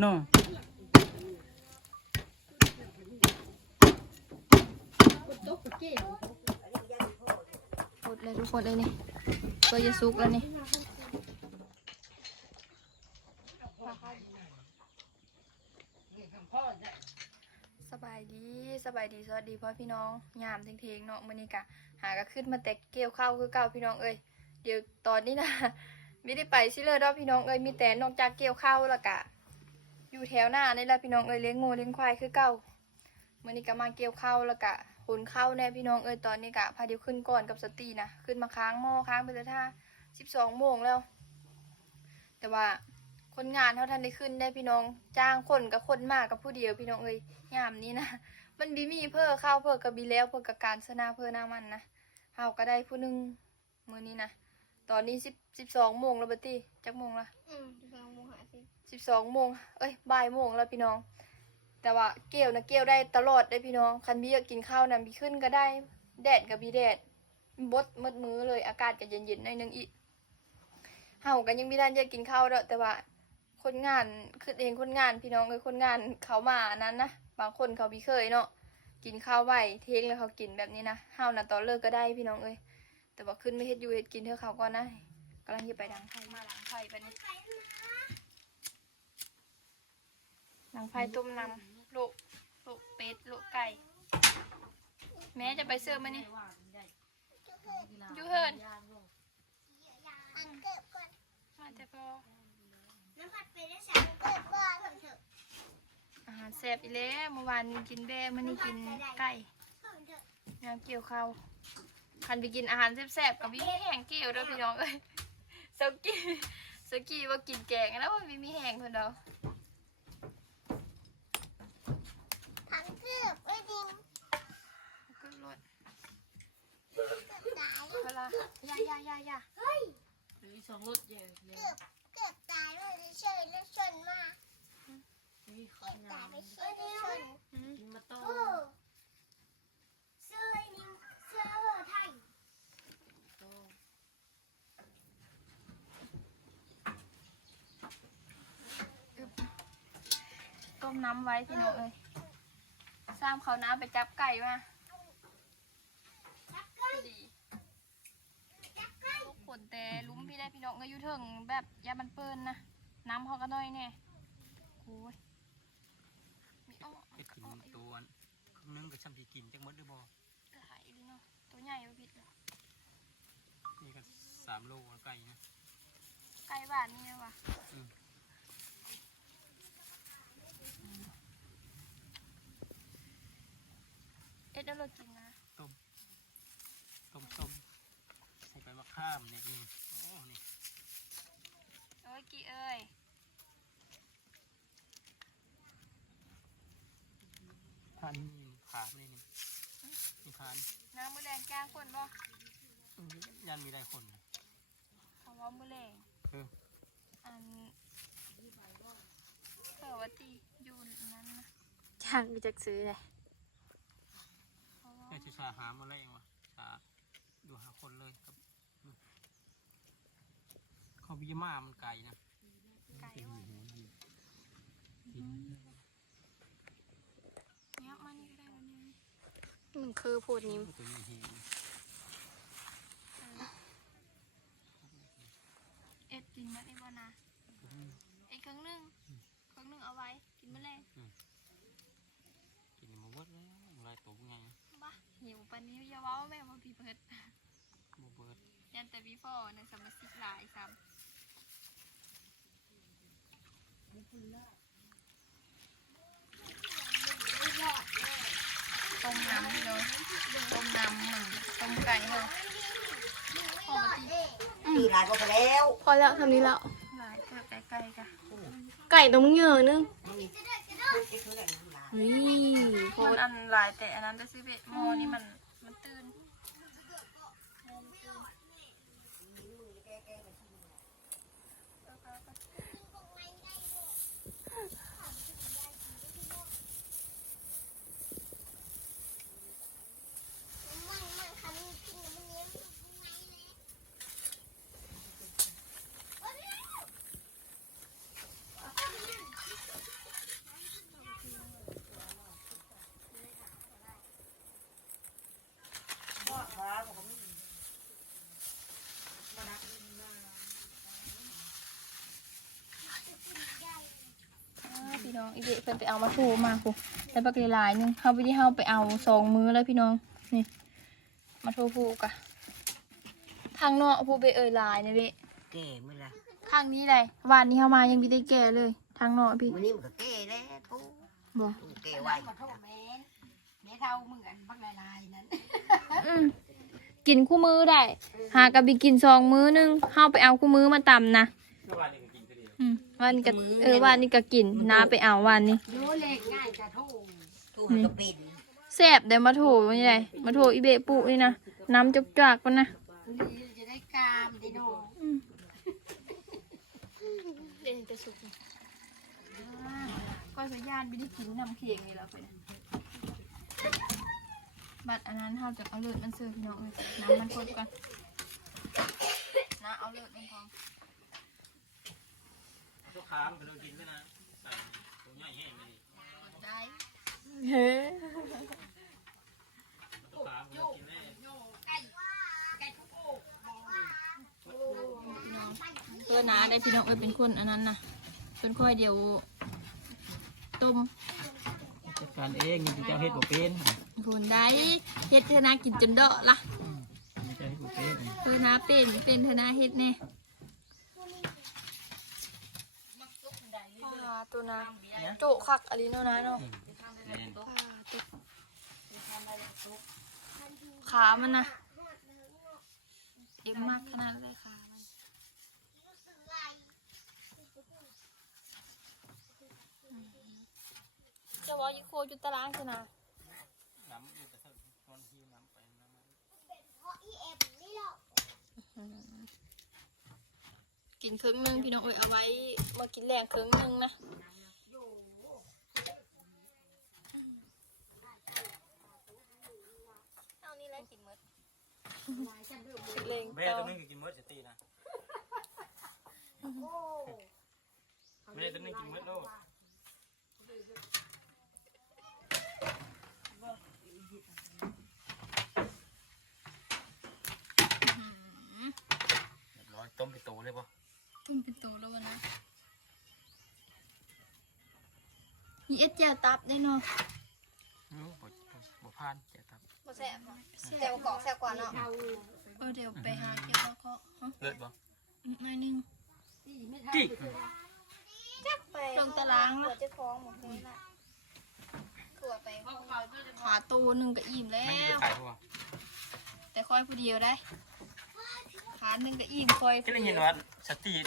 เนาะหมดเลยทุกคนเลยนี่ก็จะซุกแล้วนี่สบายดีสบายดีสวัสดีพ่อพี่น้องยามเทงๆเนาะมื้อนี้กะหาก็ขึ้นมาแต่เกี่ยวข้าวคือเก่าพี่น้องเอ้ยเดี๋ยวตอนนี้นะไม่ได้ไปซิเลยดอกพี่น้องเอ้ยมีแต่นอกจากเกี่ยวข้าวและกะ อยู่แถวหน้านี่แหละพี่น้องเอ้ยเลี้ยงงูเลี้ยงควายคือเก่ามื้อนี้ก็มาเกี่ยวข้าวแล้วกะขนข้าวแน่พี่น้องเอ้ยตอนนี้กะพาเดียวขึ้นก่อนกับสตีนะขึ้นมาค้างหม้อค้างไปเลยท่าสิบสองโมงแล้ว แต่ว่าคนงานเท่าทันได้ขึ้นได้พี่น้องจ้างคนกับคนมากกับผู้เดียวพี่น้องเอ้ยยามนี้นะมันบีมีเพื่อข้าวเพื่อกับบีแล้วเพื่อกับการสนาเพื่อหน้ามันนะเฮาก็ได้ผู้หนึงมื้อนี้นะตอนนี้สิบสิบสองโมงแล้วบัดตี้จักโมงละอืมสองโมง สิบสองโมงเอ้ยบ่ายโมงแล้วพี่น้อง แต่ว่าเกลียวนะเกลียวได้ตลอดได้พี่น้อง คันบีอยากกินข้าวนะบีขึ้นก็ได้ แดดกับบีแดดบดมืดมือเลยอากาศก็เย็นๆหน่อยนึงอีกเฮากันยังมีด้านอยากกินข้าวด้อแต่ว่าคนงานคือเองคนงานพี่น้องเอ้ยคนงานเขามานั้นนะบางคนเขาบีเคยเนาะกินข้าวไหวเทงแล้วเขากินแบบนี้นะเฮานะตอนเลิกก็ได้พี่น้องเอ้ยแต่ว่าขึ้นไม่เฮ็ดอยู่เฮ็ดกินเท่าเขาก่อนะกำลังจะไปดังไฟมาดังไฟไปนี่ หนังไฟต้มน้ำลูกลูกเป็ดลูกไก่ แม่จะไปเสิร์ฟไหมนี่ยูเฮิร์นอันเกิดก่อนมาแต่พอน้ำผัดไปได้สามเกิดก่อนเถอะอาหารแซ่บอีแล้วเมื่อวานกินแบ่มื่อนี้กินไก่เถอะยังเกี่ยวข้าวคันไปกินอาหารแซ่บๆกับวิมีแห้งเกี่ยวเด้วยพี่น้องเอ้ยสกี้สกี้ว่ากินแกงแล้วว่าวิมีแห้งเพื่อนเราผังเกิดไว้ดิง ก็รส เกิดตายเวลายายายายาเฮ้ยมีสองรถใหญ่เลยเกิดเกิดตายเลยเฉยแล้วชนมามีขเกิดตายไปเฉยแล้วชนอืมกินมาโต้โอ้เสื้อนิ่มเสื้อไทยโต้ต้มน้ำไว้พี่น้องเอ้ยซ้ำเขาวน้ำไปจับไก่มาจับไก่ พอดี จับไก่ ลูกขน แต่ลุ้มพี่ได้พี่น้องเอ้ยอยู่เถิงแบบยามันเปิ้นนะน้ำเขาก็น้อยแน่โอ้ยมีอ้อเฮ็ดกินตัวครึ่งนึงก็ช่ำสิกินจักหมดได้บ่กระหายดีเนาะตัวใหญ่บ่ผิดหรอกนี่ก็สามโลไก่นะไก่บ้านนี่ว่ะอืมเอ็ดแล้วเรากินนะต้มต้มต้มใส่ใบมะ ข้ามเนี่ยนี่โอ้นี่โอ้ยกี่เอ้ยพานนี่ขาไม่ได้นี่นี่พานน้ำมือแดงจ้างคนบ่อืมยันมีได้คนนะเขาว่ามือแรงเอออันเออว่าตีอยู่นั้นนะช่างจากซื้อเลยเพราะว่าเนี่ยจะชาหามาแรงวะชาดูหาคนเลยครับอืม เขาวิมามันไก่นะไก่ว่ะเนี้ยมานี่ก็ได้วันนี้มันคือพูดนี้ตัวนี้เห็นเอ็ดกินมาได้บ่นะเอ็ดครึ่งหนึ่งครึ่งหนึ่งเอาไว้กินมื้อแรงกินมาเบิดแล้วลายตัวไงบ้าหิวปานนี้อย่าว้าแม่ว่าพี่เพิดบ่เบิร์ดยันแต่พี่พ่อในสมาชิกหลายซ้ำ ต้มน้ำพี่น้องต้มน้ำเหมือนต้มไก่เหรอพอมาทีตีหลายก็ไปแล้วพอแล้วทำนี้แล้วหลายเกือบไก่ไก่ค่ะไก่ต้องเหยอะนึงนี่ที่เขาเรียกน้ำลายเฮ้ยโคนอันหลายแต่อันนั้นไปซื้อเบ็ดหม้อนี่มัน น้องอีเดะเพิ่นไปเอามาโทรมาพูแต่บักหลายๆหนึงเฮาไปที่เฮาไปเอาสองมื้อแล้วพี่น้องนี่ มาโทรพูกะทางเนาะผู้ไปเอ่ยหลายนะเว้ยแก่มื้อละทางนี้เลยวันนี้เฮามายังไม่ได้แก่เลย ทางเนาะพี่มื้อนี้มันก็แก่แล้วปูบ่แก่ไว้ขอโทษแม่นแม่เท่ามึงอันบักลายๆนั้นอืมกินคู่มือได้ หากะบิกินสองมื้อหนึงเฮาไปเอาคู่มือมาตำนะเมื่ อวานนี้ก็กินก็ดีอืมวันนี้ก็เออวันนี้ก็กินน้าไปเอาวันนี้โยเล็กง่ายจะโทษตู้มันก็ปิดแซ่บเดี๋ยวมาโถนี่ไงมาโถอีเบะปุนี่นะน้ำจกจากปะนะนี่จะได้กามได้โนเด่นจะสุกก็สัญญาณไม่ได้กินน้ำเค็งนี่แล้วไปนะบัดอันนั้นเท่าจากเอาเลือดมันเสือพี่น้องเลยน้ำมันคนก่อนนะเอาเลือดมันพร้อม ลูกค้ามันก็โดนกินด้วยนะใส่ตัวใหญ่แห้งเลยได้เฮ้ลูกค้ามันก็กินได้เพื่อนะได้พี่น้องเอ้ยเป็นคนอันนั้นนะเป็นค่อยเดียวต้มจัดการเองนี่เจ้าเฮ็ดบ่เป็นคนได้เฮ็ดเธอนากินจนเดาะละเจ้าเฮ็ดบ่เป็นเธอนาเป็นเป็นเธอนาเฮ็ดแน่อ่ ตัวนาโจคักอะไรเนาะนะเนาะแม่นขามันนะเอ็มมากขนาดเลยขามันจะว่ายิโคจุดตารางชนะน้ำอยู่แต่ถ้ามันหิวน้ำไปน้ำมัน เพราะอีเอ็มนี่หรอก กิ นครึ่งหนึงพี่น้องเอ้ยเอาไว้มากินแรงครึ่งหนึงนะเอานี่แหละกินหมดเลงเบ้ต่อตัวนึงก็กินหมดสตีนะเบ้ตัวนึงกินหมดโลดเรียบร้อยต้มเป็นโตเลยป่ะ ตุ้มเป็นตัวแล้ววะนะมีเอ็ดเจลตับได้เนาะบ่บ่บ่ผ่านเจ้าครับบ่แซ่บแซ่บกอกแซ่บกว่าเนาะเออเดี๋ยวไปหาเก็บแล้วก็ฮะเลิศบ่อีกหน่อยหนึงจิกลงตารางแล้วจะฟ้องหมดเลยล่ะคือว่าไปขาตูหนึงก็อิ่มแล้ไม่มีวไปขายป่ะแต่ค่อยผู้เดียวได้ ขาหนึงก็อิ่มค่อยก็ได้ยินว่าสตีน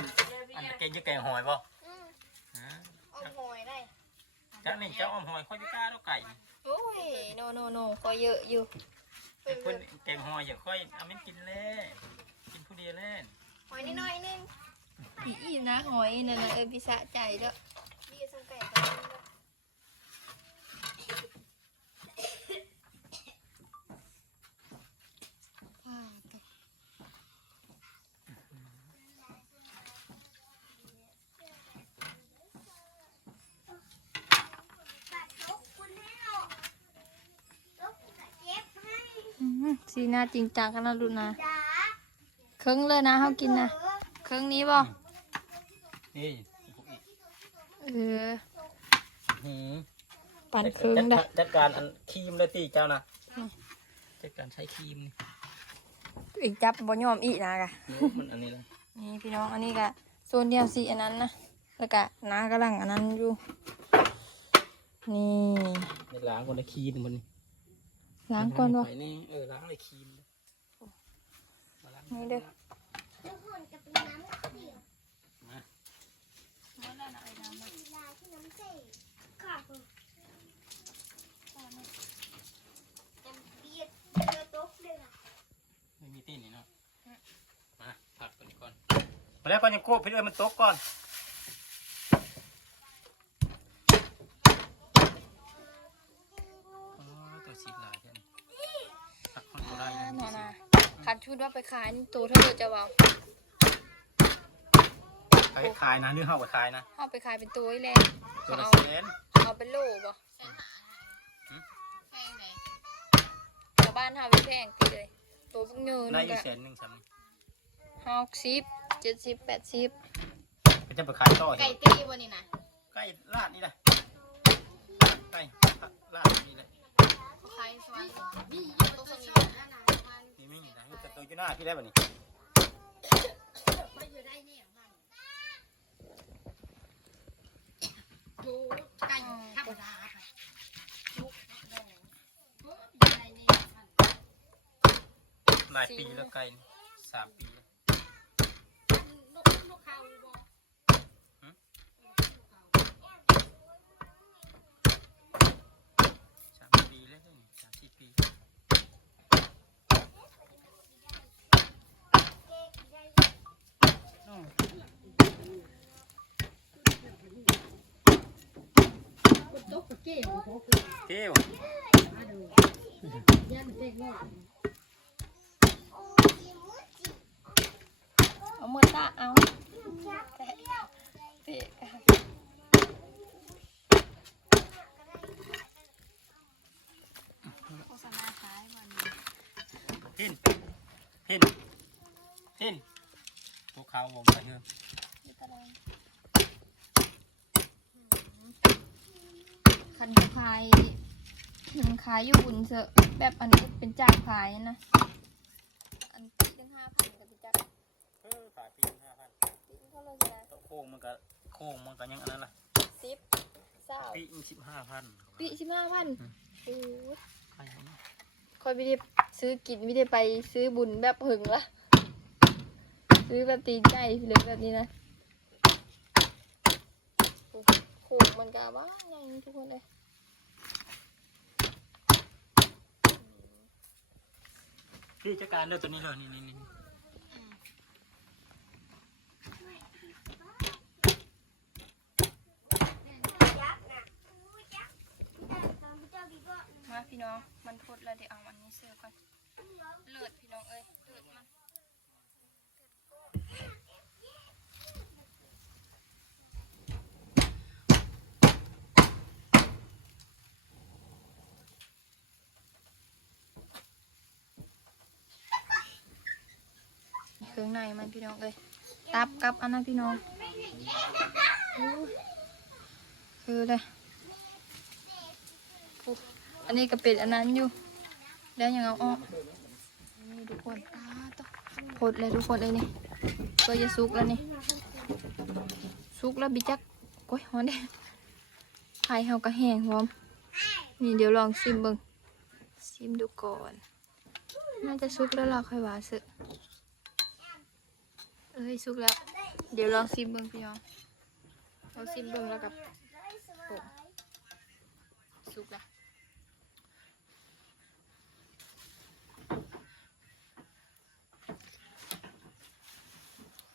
อันเก่งจะแกงหอยป่ะอ้อมหอยได้จ้านี่เจ้าอ้อมหอยค่อยไปกล้าแล้วไก่โอ้ยโนโนโนค่อยเยอะอยู่แต่เพิ่นแกงหอยอย่าค่อยเอามันกินเลยกินผู้เดียวเล่นหอยนิดหน่อยนึงอีอิ่มนะหอยนั่นน่ะเออพิสะใจแล้วพี่สงไก่ตัวนี้ด้วย อ่าตก ตัดยกคุณให้เรายกกับเจ็บให้ อืม สีหน้าจริงจังขนาดดูนะจ๋าครึ่งเลยนะเขากินนะครึ่งนี้บ่นี่เออหืมปั่นครึ่งได้จัดการอันครีมเลยตีเจ้านะจัดการใช้ครีมนี่อีกจับบ่ยอมอีกนะกะมันอันนี้เลยนี่พี่น้องอันนี้กะโซนเดียวสีอันนั้นนะแล้วก็น้ากำลังอันนั้นอยู่นี่ ในล้างคนละครีมมัน ล้างก่อนบ่ไปนี่เออล้างเลยครีมมาล้างนี่เด้อทุกคนจะเป็นน้ำเขียวมาลายที่น้ำเสกค่ะคุณจำเบียดเจอโต๊ะเลยอะไม่มีตีนนี่เนาะมาผักตัวนี้ก่อนมาแล้วก่อนยังโคบไปด้วยมันตกก่อนอ๋อตัวสีลายแค่นี้ ผักมันก็ได้เลยน่ะนะคันชุดว่าไปขายนี่ตัวเท่าเดิมจะเบาไปขายนะเนื้อห้าไปขายนะเอาไปขายเป็นตัวอีแลตัวเขาละเอาแสนเอาเป็นโลบ่หืมแถวบ้านเฮาเป็นแพงตีเลยตัวพวกเงินได้อยู่ก็แสนหนึ่งสามหกสิบเจ็ดสิบแปดสิบก็จะไปขายต่อไก่เห็นตีบ่นี่นะใกล้ลาดนี่แหละไก่ลาดนี่แหละ นี่ไม่มีนะแต่ตัวอยู่หน้าพี่ได้ได้เนี่ยมันโยไก่ธรรมดาค่ะลูกแดงอยู่ได้เนี่ยหลายปีแล้วไก่สามปีแล้ว นกนกเขาบอก สามปีแล้วนี่สามสี่ปี ตก เกี่ยวเที่ยวเด็กว่าเอามือตาเอาแตะเตะกันโฆษณาขายวันนี้หินหินหินพวกเขาบอกมาเถอะ นี่ตะแดง คันเขาขายขายอยู่บุญเสอะแบบอันนี้เป็นจากขายนะ อันตีตั้งห้าพันกับเป็นจากเออขายปีห้าพันตีตั้งเท่าไหร่จ้ะโค้งมันก็โค้งมันก็ยังอันนั้นล่ะสิบเศร้าปีสิบห้าพันปีสิบห้าพันโอ้ยใครเอาเนี่ยคอยไม่ได้ซื้อกินไม่ได้ไปซื้อบุญแบบหึงละซื้อแบบตีนใจหรือแบบนี้นะ โอ้โหมันกะว่าไงทุกคนเลยพี่จัดการเรื่องตัวนี้เลยนี่นี่นี่มาพี่น้อง มันพดแล้วเดี๋ยวเอาอันนี้เสื้อก่อนเลือดพี่น้องเอ้ยเลือดมัน เครื่องในมันพี่น้องเอ้ยตับกับอันนั้นพี่น้องคือเลยอันนี้ก็เป็นอันนั้นอยู่ แล้วยังเอาออกนี่ทุกคนพดเลยทุกคนเลยนี่ก็จะสุกแล้วนี่สุกแล้วบิจักโอ้ยฮอนเด้ไข่เฮาก็แหงพร้อมนี่เดี๋ยวลองชิมเบิ่งชิมดูก่อน น่าจะสุกแล้วเราค่อยหวานสึ เอ้ยสุกแล้ว เดี๋ยวลองชิมเบิ่งพี่น้องลองชิมเบิ่งแล้วกับผมสุกแล้ว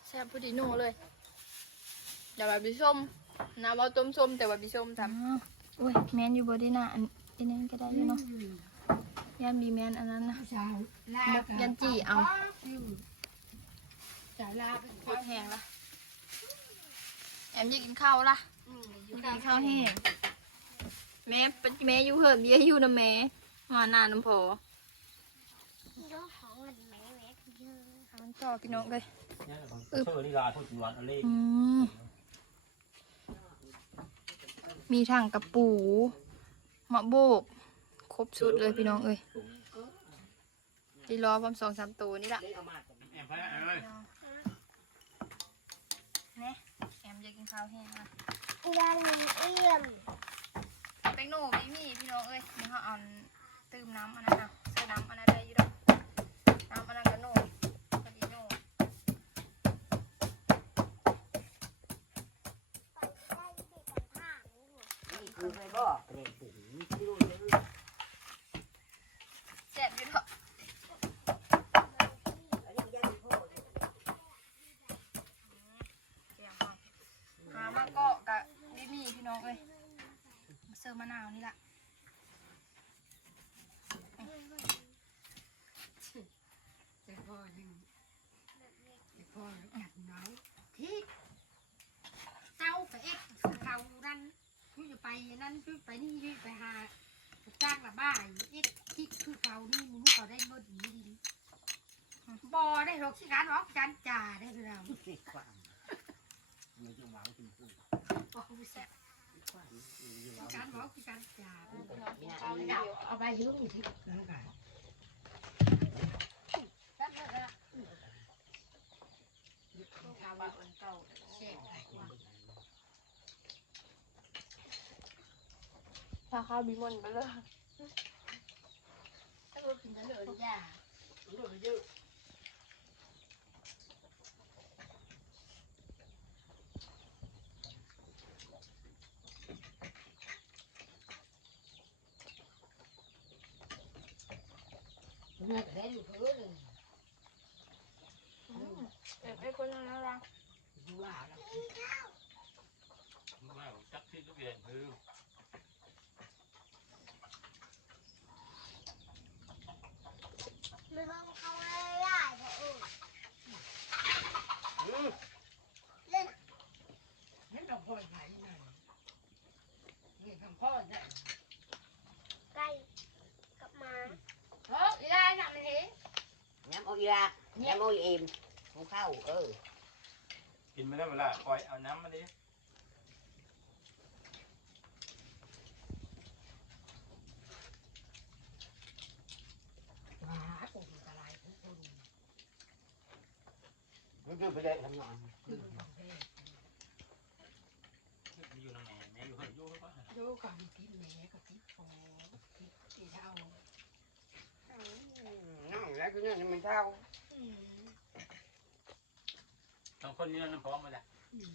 แซ่บพอดีโน่เลยเดี๋ยวแบบบิส้มน้ำเอาต้มส้มแต่ว่าบิส้มทำโอ้ยแมนอยู่บนที่หน้าอันอันนั้นก็ได้อยู่เนาะยันบีแมนอันนั้นนะสาวลาแบบยันจีเอา สาวลาเป็นโคตรแห้งละแอมอยากกินข้าวละอยากกินข้าวแห้งแม่เป็นแม่อยู่เหินเบี้ยอยู่นะแม่มาหน้าน้ำพอน้องของมันแม่แม่เยอะมันต่อพี่น้องเลยเนี่ยของเชอร์นี่ลาพูดถึงวันอะไรอืมมีถังกระปูมะโบกครบชุดเลยพี่น้องเอ้ยดีรอพร้อมสองสามตัวนี่แหละ แอมไปเอ้ย เนี่ยแอมจะกิน ข้าวแห้งละยาลิเอี่ยมแป้งโน่ไม่มีพี่น้องเอ้ยเดี๋ยวเขาเอาตื่มน้ำอันนั้นนะเสื้อน้ นาวนี่แหละแต่พอยังแต่พออยากหนาวที่เต้าไปเอ็กเขานั่นยุจะไปนั่นยุไปนี่ยุไปหาจ้างละบ้าเอ็กที่คือเขานี่มึงก็ได้เมื่อดีดีบอได้หรอกสิการหรอกการจ่าได้เราเด็กความมันจะหวังถึงพูดโอ้โหแซ่บความ การบอคือการจาเนี่ยข้าวเอาเอาไปยืมอีกทีนั่นกันข้าวแบบเก่าเช็คไปถ้าข้าวบีมอนไปเลยถ้าเรากินเหลือจ้าเยอะ เนื้อแต่อยู่เพื่อเลย เอ็ดไอ้คนนั้นรักดูว่าเราไม่จักที่ทุกอย่างคืออืมให้เราพ่อไหนนั่นนี่ คำพ่อเนี่ยไก่กับมาเฮ้ยได้หนักเลยย้ำเอาอีลาย้ำเอาอีเอ็มของเข้าเออ กินไม่ได้เวลาปล่อยเอาน้ำมาดิว้าปุ่มตะไลทุกคนมันจะไปได้ทำงานคือของแท้อยู่น้ำแม่แม่อยู่เฮ้ยอยู่ก็ดูกับทิศแม่กับทิศฟอทิศที่เท่า นั่งแล้วก็เนี่ยมันเท่า อืม สองคนนี้น้ำพร้อมมาแล้วอืม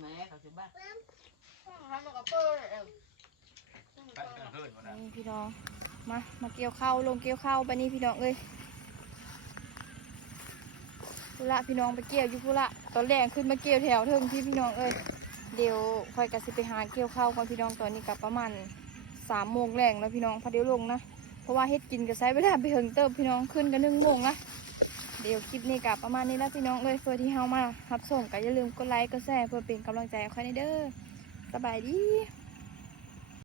แม่เขาจะบ้าทำกับเปิ้ลเออกันกันเฮิร์นมาแล้วนี่พี่น้อง มา มาเกี่ยวข้าวลงเกี่ยวข้าวไปนี่พี่น้องเอ้ยพุละพี่น้องไปเกี่ยวอยู่พุละตอนแรกขึ้นมาเกี่ยวแถวเทิงที่พี่น้องเอ้ยเดี๋ยวคอยกระสิไปหาเกี่ยวข้าวก่อนพี่น้องตอนนี้กับประมาณสามโมงแรงแล้วพี่น้องพอเดี๋ยวลงนะเพราะว่าเฮ็ดกินก็ใช้เวลาไปเหิงเติมพี่น้องขึ้นกันหนึ่งโมงนะ เดี๋ยวคลิปนี้กับประมาณนี้แล้วพี่น้องเลยเพื่อที่เฮามารับส่งก็อย่าลืมกดไลค์กดแชร์เพื่อเป็นกำลังใจให้ค่อยในเด้อสบายดี